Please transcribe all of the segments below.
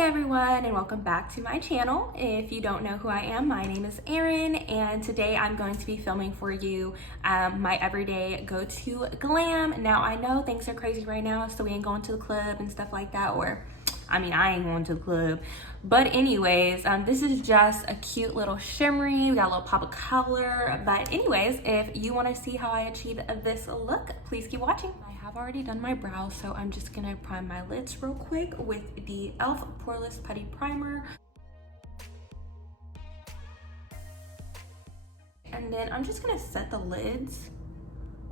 Hey everyone, and welcome back to my channel. If you don't know who I am, my name is Erin, and today I'm going to be filming for you my everyday go-to glam. Now I know things are crazy right now, so we ain't going to the club and stuff like that, or I mean, I ain't going to the club. But anyways, this is just a cute little shimmery. We got a little pop of color. But anyways, if you want to see how I achieve this look, please keep watching. I have already done my brows, so I'm just going to prime my lids real quick with the e.l.f. Poreless Putty Primer. And then I'm just going to set the lids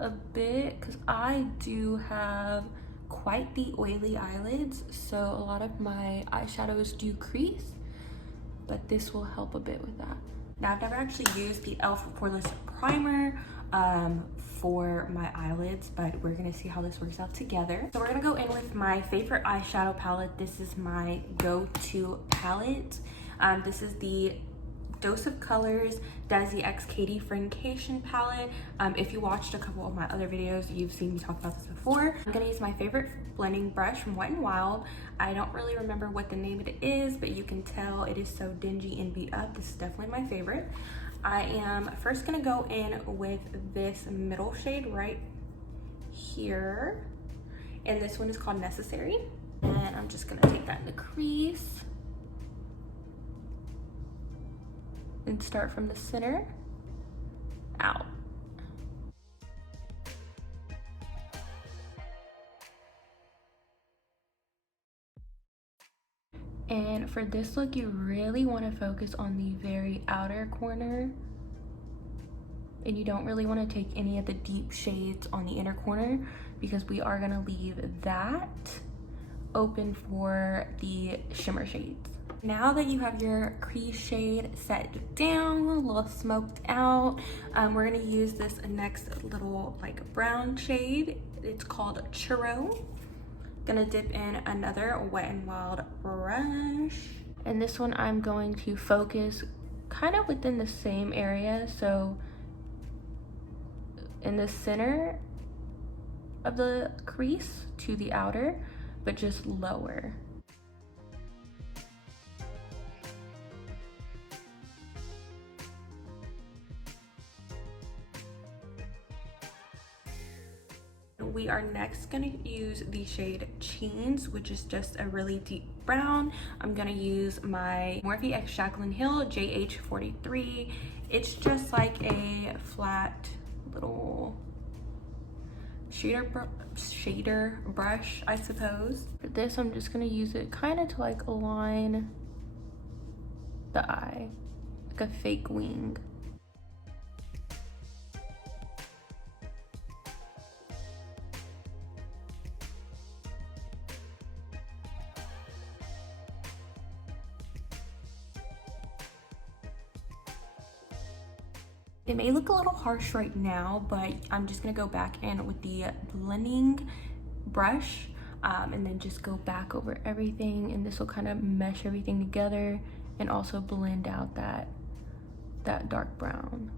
a bit because I do have quite the oily eyelids, so a lot of my eyeshadows do crease, but this will help a bit with that. Now I've never actually used the e.l.f. Poreless Primer for my eyelids, but we're gonna see how this works out together. So we're gonna go in with my favorite eyeshadow palette. This is my go-to palette. This is the Dose of Colors Desi x Katy Friendcation palette. If you watched a couple of my other videos, you've seen me talk about this before. I'm gonna use my favorite blending brush from Wet n Wild. I don't really remember what the name of it is, but you can tell it is so dingy and beat up. This is definitely my favorite. I am first gonna go in with this middle shade right here, and this one is called Necessary. And I'm just gonna take that in the crease and start from the center out. And for this look, you really want to focus on the very outer corner, and you don't really want to take any of the deep shades on the inner corner because we are going to leave that open for the shimmer shades. Now that you have your crease shade set down, a little smoked out, we're gonna use this next little like brown shade. It's called Churro. Gonna dip in another Wet n Wild brush. And this one I'm going to focus kind of within the same area. So in the center of the crease to the outer, but just lower. We are next gonna use the shade Chains, which is just a really deep brown. I'm gonna use my Morphe x Jaclyn Hill JH43. It's just like a flat little shader brush, I suppose. For this, I'm just gonna use it kind of to like align the eye, like a fake wing. It may look a little harsh right now, but I'm just gonna go back in with the blending brush and then just go back over everything, and this will kind of mesh everything together and also blend out that dark brown.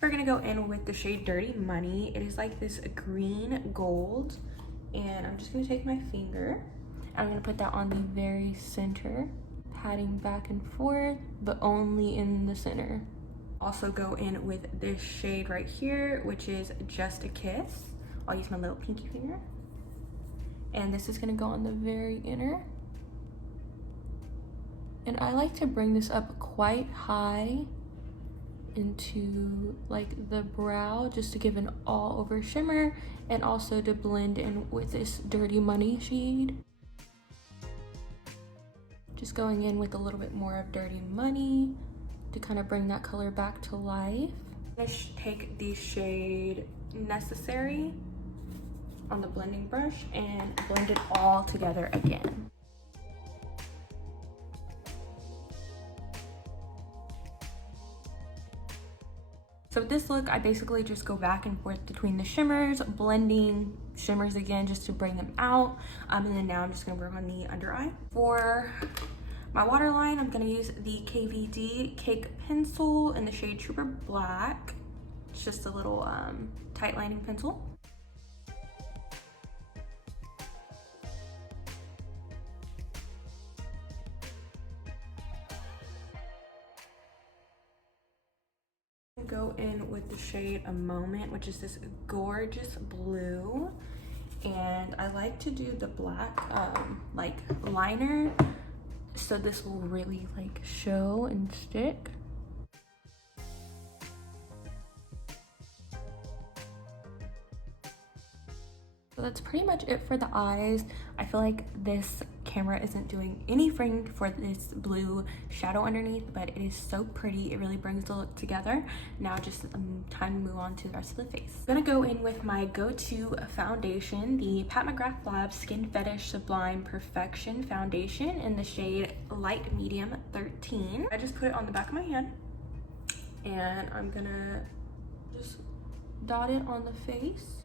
We're gonna go in with the shade Dirty Money. It is like this green gold, and I'm just gonna take my finger. I'm gonna put that on the very center, patting back and forth, but only in the center. Also go in with this shade right here, which is Just a Kiss. I'll use my little pinky finger. And this is gonna go on the very inner. And I like to bring this up quite high into like the brow, just to give an all over shimmer and also to blend in with this Dirty Money shade. Just going in with a little bit more of Dirty Money to kind of bring that color back to life. I'm gonna take the shade Necessary on the blending brush and blend it all together again. So with this look, I basically just go back and forth between the shimmers, blending shimmers again just to bring them out. And then now I'm just gonna work on the under eye. For my waterline, I'm gonna use the KVD Cake Pencil in the shade Trooper Black. It's just a little tight lining pencil. Go in with the shade A Moment, which is this gorgeous blue, and I like to do the black like liner so this will really like show and stick. So that's pretty much it for the eyes. I feel like this camera isn't doing anything for this blue shadow underneath, but it is so pretty. It really brings the look together. Now just time to move on to the rest of the face. I'm gonna go in with my go-to foundation, the Pat McGrath Lab Skin Fetish Sublime Perfection Foundation in the shade Light Medium 13. I just put it on the back of my hand, and I'm gonna just dot it on the face.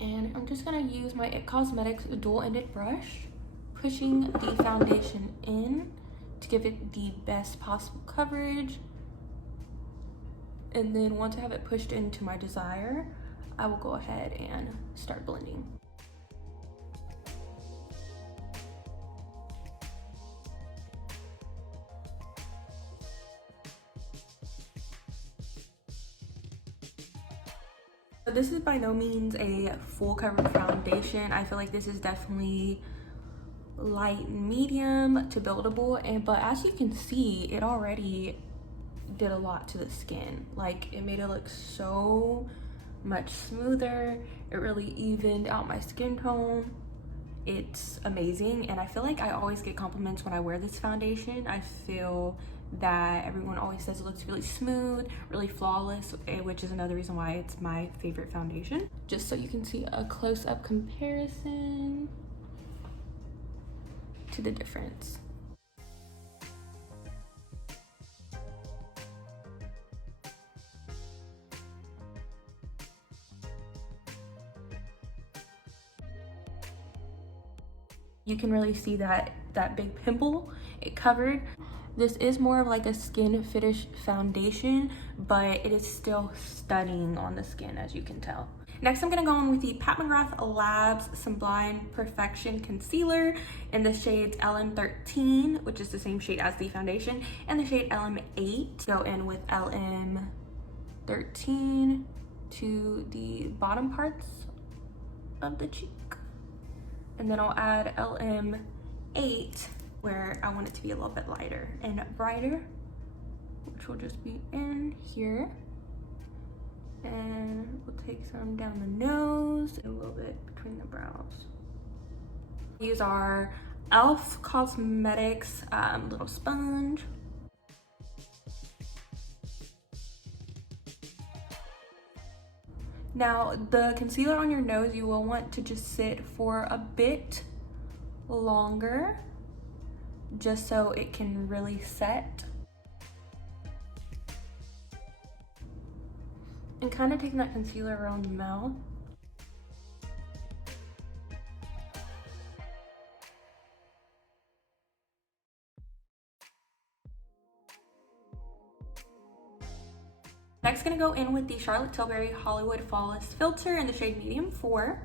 And I'm just gonna use my IT Cosmetics dual-ended brush, pushing the foundation in to give it the best possible coverage. And then once I have it pushed into my desire, I will go ahead and start blending. This is by no means a full coverage foundation. I feel like this is definitely light medium to buildable, but as you can see, it already did a lot to the skin. Like, it made it look so much smoother. It really evened out my skin tone. It's amazing, and I feel like I always get compliments when I wear this foundation. I feel that everyone always says it looks really smooth, really flawless, which is another reason why it's my favorite foundation. Just so you can see a close-up comparison to the difference. You can really see that big pimple it covered. This is more of like a skin fetish foundation, but it is still stunning on the skin, as you can tell. Next, I'm gonna go in with the Pat McGrath Labs Sublime Perfection Concealer in the shades LM13, which is the same shade as the foundation, and the shade LM8. Go in with LM13 to the bottom parts of the cheek. And then I'll add LM8 where I want it to be a little bit lighter and brighter, which will just be in here. And we'll take some down the nose, a little bit between the brows. Use our e.l.f. Cosmetics little sponge. Now, the concealer on your nose, you will want to just sit for a bit longer, just so it can really set. And kind of taking that concealer around the mouth. Next, gonna go in with the Charlotte Tilbury Hollywood Flawless Filter in the shade Medium 4.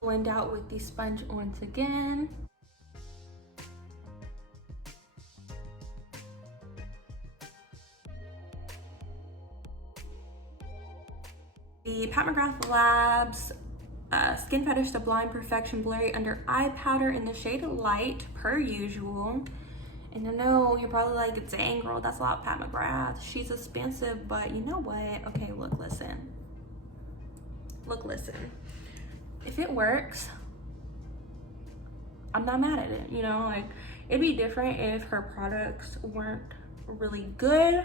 Blend out with the sponge once again. The Pat McGrath Labs Skin Fetish Sublime Perfection Blurry Under Eye Powder in the shade Light, per usual. And I know you're probably like, dang girl, that's a lot, Pat McGrath. She's expensive, but you know what? Okay, look, listen. Look, listen. If it works, I'm not mad at it, you know? Like, it'd be different if her products weren't really good,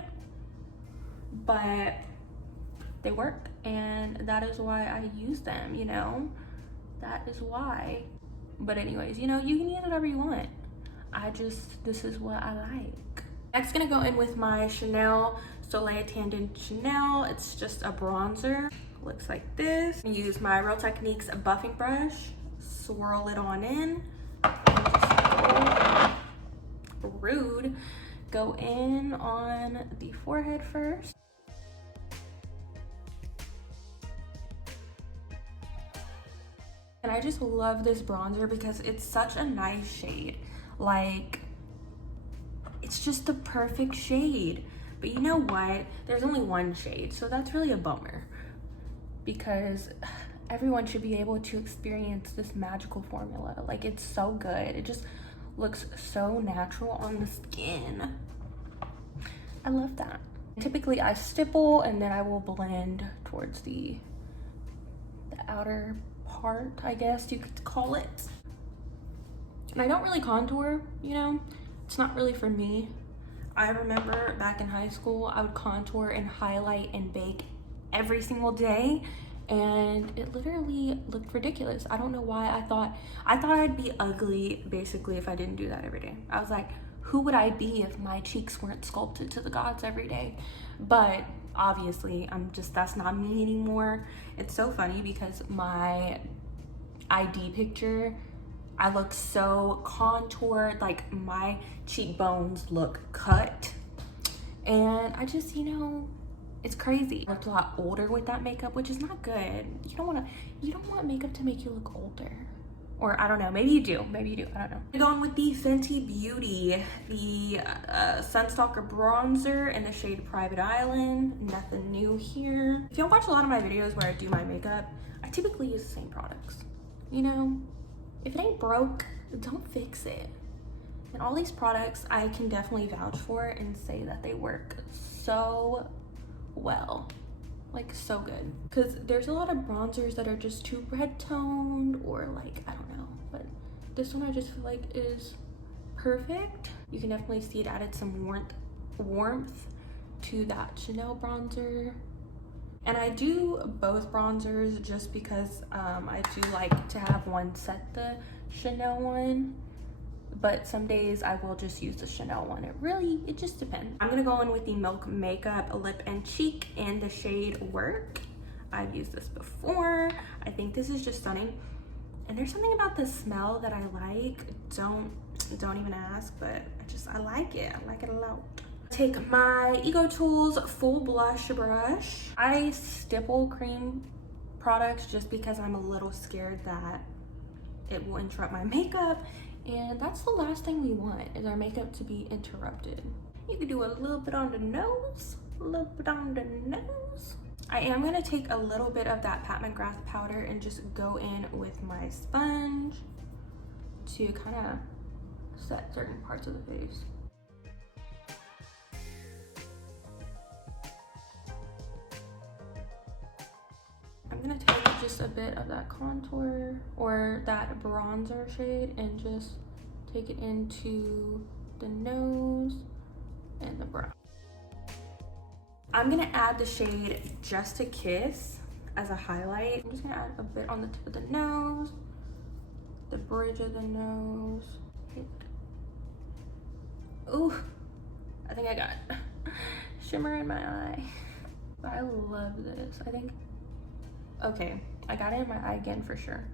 but they work, and that is why I use them, you know? That is why. But anyways, you know, you can use whatever you want. This is what I like. Next, gonna go in with my Chanel Soleil Tandem Chanel. It's just a bronzer. Looks like this. I use my Real Techniques buffing brush. swirl it on in. And just rude. Go in on the forehead first. And I just love this bronzer because it's such a nice shade. Like, it's just the perfect shade. But you know what? There's only one shade, so that's really a bummer. Because everyone should be able to experience this magical formula. Like, it's so good. It just looks so natural on the skin. I love that. Typically I stipple and then I will blend towards the outer part, I guess you could call it. And I don't really contour, you know, it's not really for me. I remember back in high school, I would contour and highlight and bake every single day, and it literally looked ridiculous. I don't know why. I thought I'd be ugly basically if I didn't do that every day. I was like, who would I be if my cheeks weren't sculpted to the gods every day? But obviously that's not me anymore. It's so funny because my ID picture, I look so contoured, like my cheekbones look cut. And I just, you know, it's crazy. I looked a lot older with that makeup, which is not good. You don't want makeup to make you look older. Or I don't know, maybe you do, I don't know. I'm going with the Fenty Beauty, the Stalk'r bronzer in the shade Private Island. Nothing new here. If y'all watch a lot of my videos where I do my makeup, I typically use the same products. You know, if it ain't broke, don't fix it. And all these products I can definitely vouch for and say that they work so well. Like, so good. Because there's a lot of bronzers that are just too red toned, or like, I don't know, but this one I just feel like is perfect. You can definitely see it added some warmth to that Chanel bronzer. And I do both bronzers just because I do like to have one set the Chanel one, but some days I will just use the Chanel one. It just depends. I'm gonna go in with the Milk Makeup Lip and Cheek in the shade Werk. I've used this before. I think this is just stunning. And there's something about the smell that I like. Don't even ask, but I like it. I like it a lot. Take my Ego Tools Full Blush Brush. I stipple cream products just because I'm a little scared that it will interrupt my makeup. And that's the last thing we want, is our makeup to be interrupted. You can do a little bit on the nose, a little bit on the nose. I am gonna take a little bit of that Pat McGrath powder and just go in with my sponge to kind of set certain parts of the face. I'm gonna take just a bit of that contour or that bronzer shade and just take it into the nose and the brow. I'm gonna add the shade Just a Kiss as a highlight. I'm just gonna add a bit on the tip of the nose, the bridge of the nose. Ooh, I think I got shimmer in my eye. I love this. I think, okay, I got it in my eye again for sure.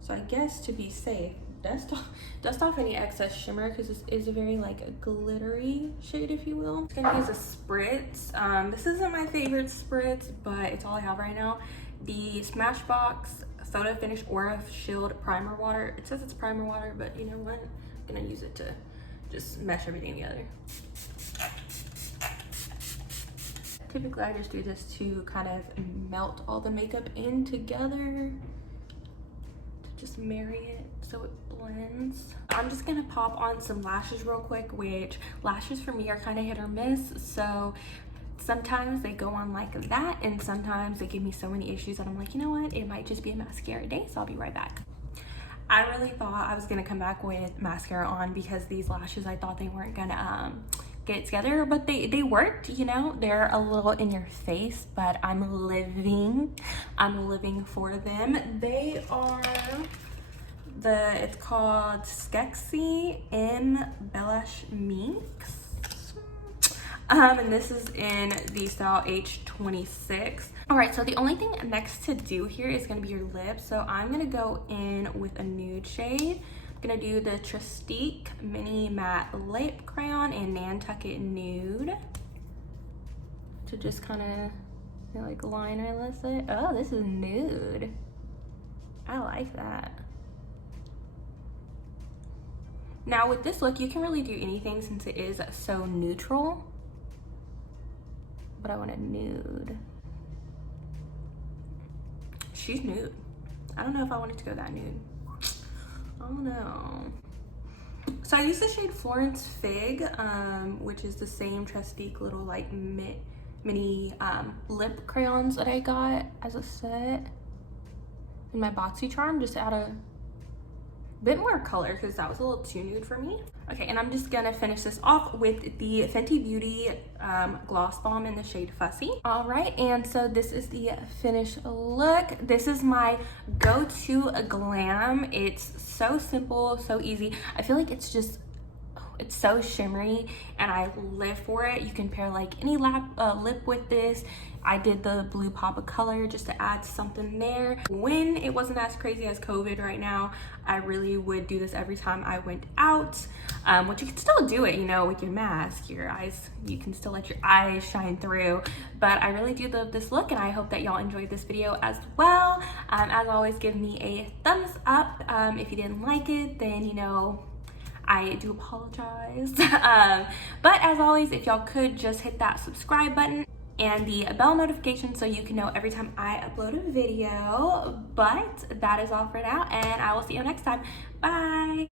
So I guess to be safe, dust off any excess shimmer, because this is a very like glittery shade, if you will. I'm gonna use a spritz. This isn't my favorite spritz, but it's all I have right now. The Smashbox Photo Finish Aura Shield Primer Water. It says it's primer water, but you know what? I'm gonna use it to just mesh everything together. Typically I just do this to kind of melt all the makeup in together, to just marry it so it blends. I'm just gonna pop on some lashes real quick, which lashes for me are kind of hit or miss. So sometimes they go on like that, and sometimes they give me so many issues that I'm like, you know what, it might just be a mascara day, so I'll be right back. I really thought I was gonna come back with mascara on because these lashes, I thought they weren't gonna get together, but they worked, you know. They're a little in your face, but I'm living for them. They are it's called Skexy Embellish Mix. And this is in the style H26. All right, so the only thing next to do here is gonna be your lips. So I'm gonna go in with a nude shade. I'm gonna do the Trestiqué Mini Matte Lip Crayon in Nantucket Nude to just kind of, you know, like linerless it. Oh, this is nude. I like that. Now with this look, you can really do anything since it is so neutral, but I want a nude. She's nude. I don't know if I wanted to go that nude. I don't know. So I use the shade Florence Fig, which is the same Trestiqué little like mini lip crayons that I got as a set in my BoxyCharm, just to add a bit more color because that was a little too nude for me. Okay, and I'm just gonna finish this off with the Fenty Beauty Gloss Bomb in the shade Fussy. All right, and so this is the finished look. This is my go-to glam. It's so simple, so easy. I feel like it's just, it's so shimmery and I live for it. You can pair like any lip with this. I did the blue pop of color just to add something there. When it wasn't as crazy as COVID right now, I really would do this every time I went out, which you can still do it, you know, with your mask, your eyes, you can still let your eyes shine through. But I really do love this look and I hope that y'all enjoyed this video as well. As always, give me a thumbs up. If you didn't like it, then, you know, I do apologize. But as always, if y'all could just hit that subscribe button and the bell notification so you can know every time I upload a video. But that is all for now, and I will see you next time. Bye.